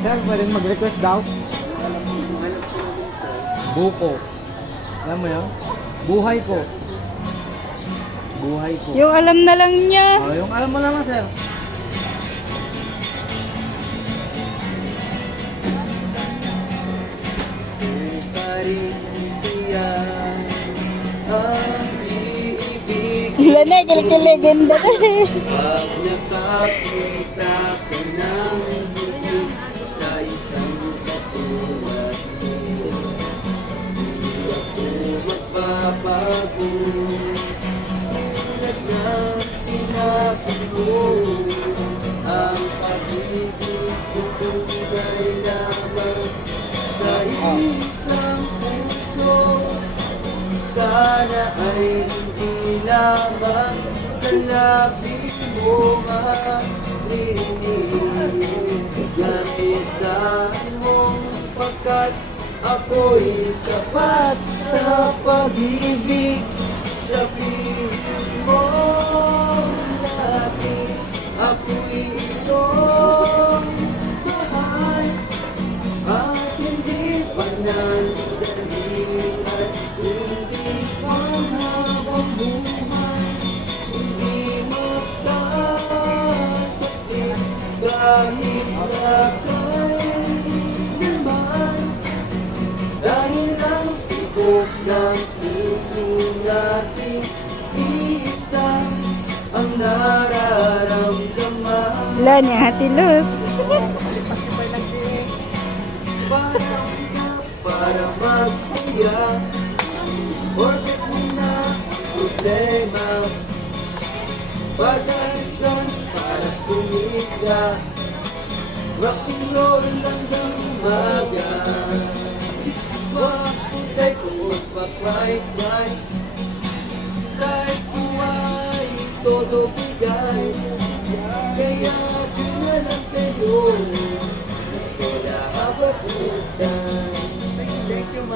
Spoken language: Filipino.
Sir, pwedeng mag-request daw? Buko. Alam mo yun? Buhay ko. Buhay ko. Yung alam na lang niya. Oh, yung alam mo naman, sir. Wala na, kilig-legenda na eh. Pag nakakita ko ng buti sa isang katulad mo, hindi ako magbabago. Tulad ng sinabi mo, ang pag-ibig ko tunay lamang sa isang puso. Sana ay hindi lamang sa labi mo marinig ang isang mong pagkat ako'y tapat sa pag-ibig. Sabihin mo lagi ako'y iyong mahal at hindi pa nandalian. Hindi panghabang buhay, hindi magtataksin kahit na kailanman. Dahil ang tibok ng puso natin, isa ang nararamdaman. Wala niya, Ate Luz. Para magsaya, forget mo na problema. Pag-dance para sumika, rock and roll hanggang umaga. Bakit ko magpa-cry-cry, kahit buhay todo bigay.